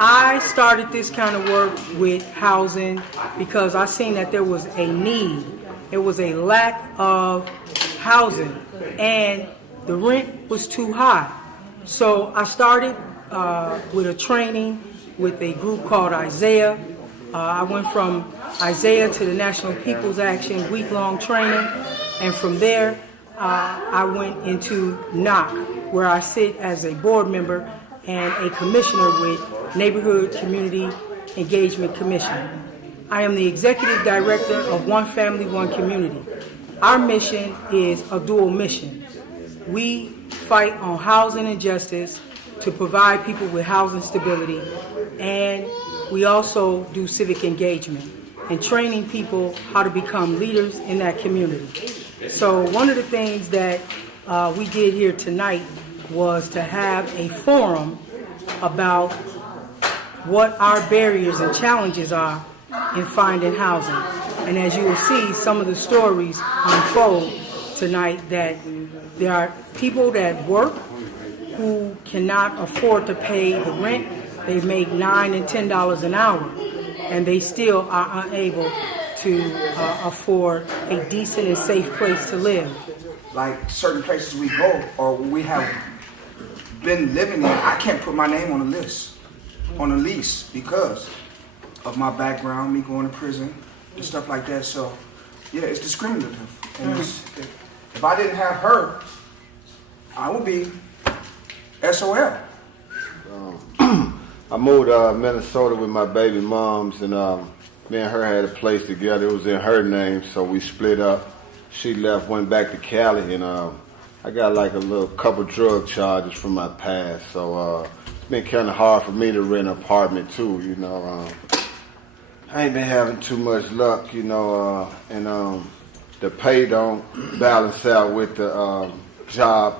I started this kind of work with housing because I seen that there was a need. There was a lack of housing and the rent was too high. So I started with a training with a group called Isaiah. I went from Isaiah to the National People's Action week-long training, and from there I went into NOC, where I sit as a board member and a commissioner with Neighborhood Community Engagement Commission. I am the executive director of One Family, One Community. Our mission is a dual mission. We fight on housing and justice to provide people with housing stability, and we also do civic engagement and training people how to become leaders in that community. So one of the things that we did here tonight was to have a forum about what our barriers and challenges are in finding housing. And as you will see, some of the stories unfold tonight, that there are people that work who cannot afford to pay the rent. They make $9 and $10 an hour, and they still are unable to afford a decent and safe place to live. Like certain places we go or we have been living in, I can't put my name on the list, on a lease, because of my background, me going to prison and stuff like that. So yeah, it's discriminative. And if I didn't have her, I would be SOL. I moved to Minnesota with my baby moms, and me and her had a place together. It was in her name, so we split up. She left, went back to Cali, and I got like a little couple drug charges from my past. So it's been kind of hard for me to rent an apartment too, you know. I ain't been having too much luck, you know, and the pay don't balance out with the job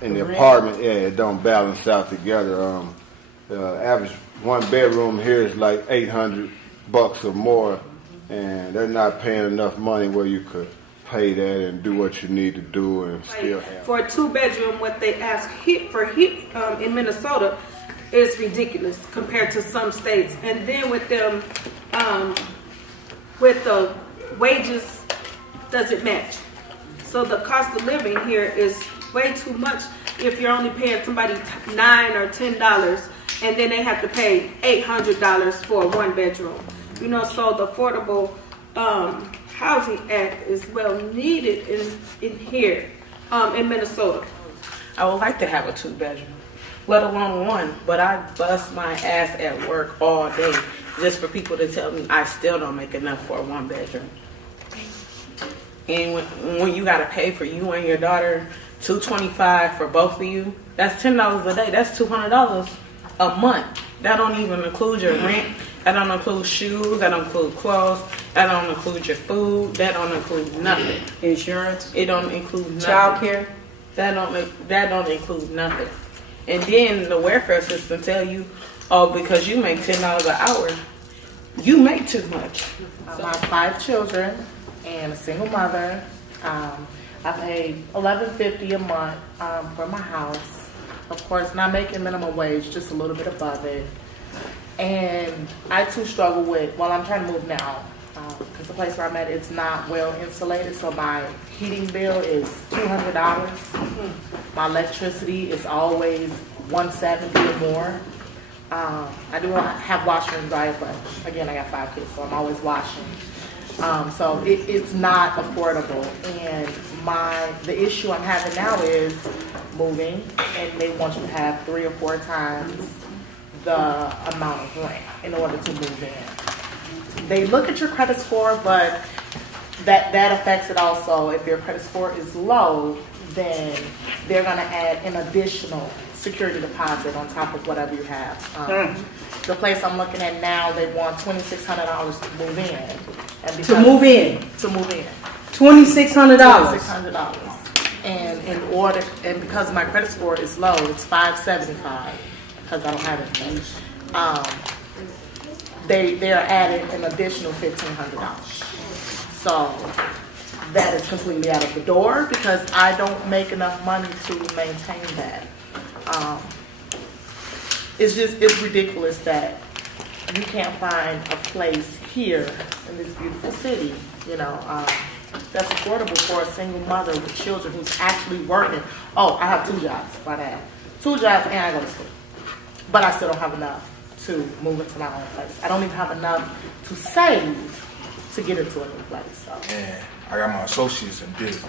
in the apartment. Yeah, it don't balance out together. The average one bedroom here is like $800 or more, and they're not paying enough money where you could pay that and do what you need to do and still have. For a 2-bedroom, what they ask in Minnesota is ridiculous compared to some states. And then with them, with the wages, doesn't match. So the cost of living here is way too much if you're only paying somebody $9 or $10, and then they have to pay $800 for a 1-bedroom. You know, so the Affordable Housing Act is well needed in here, in Minnesota. I would like to have a 2-bedroom, let alone one, but I bust my ass at work all day just for people to tell me I still don't make enough for a 1-bedroom. And when you gotta pay for you and your daughter $225 for both of you, that's $10 a day. That's $200 a month. That don't even include your rent. That don't include shoes. That don't include clothes. That don't include your food. That don't include nothing. Insurance? It don't include nothing. Child care? That don't include nothing. And then the welfare system tell you, oh, because you make $10 an hour, you make too much. I have 5 children and a single mother. I pay $11.50 a month for my house. Of course, not making minimum wage, just a little bit above it. And I too struggle with, well, I'm trying to move now, because the place where I'm at, it's not well insulated, so my heating bill is $200. My electricity is always $170 or more. I do have washer and dryer, but again, I got 5 kids, so I'm always washing. So it's not affordable. And the issue I'm having now is moving, and they want you to have 3 or 4 times the amount of rent in order to move in. They look at your credit score, but that affects it also. If your credit score is low, then they're going to add an additional security deposit on top of whatever you have. The place I'm looking at now, they want $2,600 to move in. And To move in? To move in. $2,600? $2,600. And because my credit score is low, it's $575 because I don't have anything. They are adding an additional $1,500. So that is completely out of the door because I don't make enough money to maintain that. it's ridiculous that we can't find a place here in this beautiful city, that's affordable for a single mother with children who's actually working. Oh, I have 2 jobs, by that. 2 jobs and I go to school. But I still don't have enough to move into my own place. I don't even have enough to save to get into a new place. So. And I got my associates in business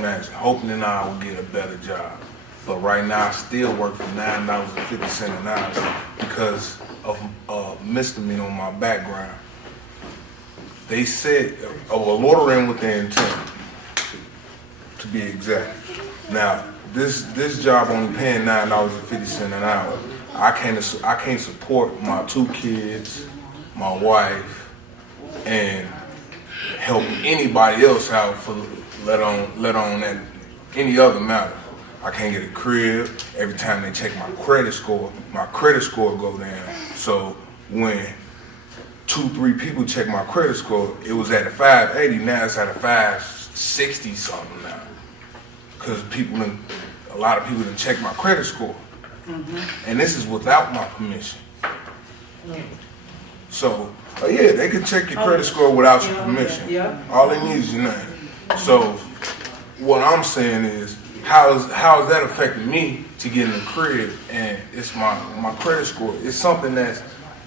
management, hoping that I will get a better job. But right now, I still work for $9.50 an hour because of a misdemeanor on my background. They said, a loitering with the intent, to be exact. Now, this job only paying $9.50 an hour. I can't support my 2 kids, my wife, and help anybody else out for let on that any other matter. I can't get a crib. Every time they check my credit score go down. So when 2-3 people check my credit score, it was at a 580, now it's at a 560 something now. Because a lot of people didn't check my credit score. And this is without my permission. So, yeah, they can check your credit score without your permission. All they need is your name. So, what I'm saying is, how is that affecting me to get in the crib? And it's my credit score. It's something that's,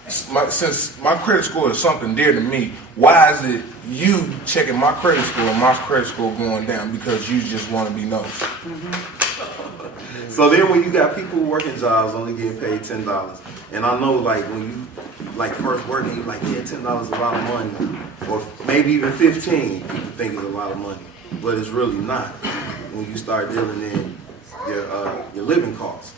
since my credit score is something dear to me, why is it you checking my credit score and my credit score going down because you just want to be nosy? So then when you got people working jobs only getting paid $10, and I know like when you first working, you like, yeah, $10 is a lot of money, or maybe even 15, people think it's a lot of money, but it's really not. When you start dealing in your living costs,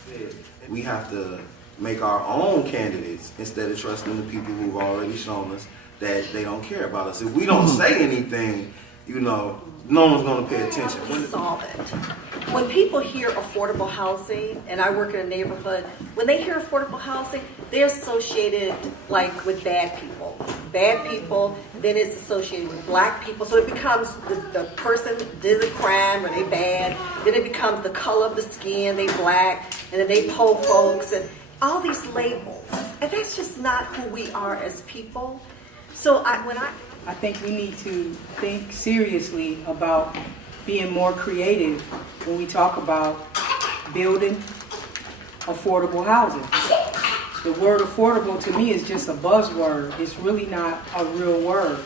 we have to make our own candidates instead of trusting the people who've already shown us that they don't care about us. If we don't say anything, no one's going to pay attention. Solve it. When people hear affordable housing, and I work in a neighborhood, when they hear affordable housing, they're associated like with bad people. Bad people, then it's associated with black people. So it becomes the person did a crime or they bad. Then it becomes the color of the skin, they black, and then they poor folks and all these labels. And that's just not who we are as people. So I think we need to think seriously about being more creative when we talk about building affordable housing. The word affordable to me is just a buzzword. It's really not a real word.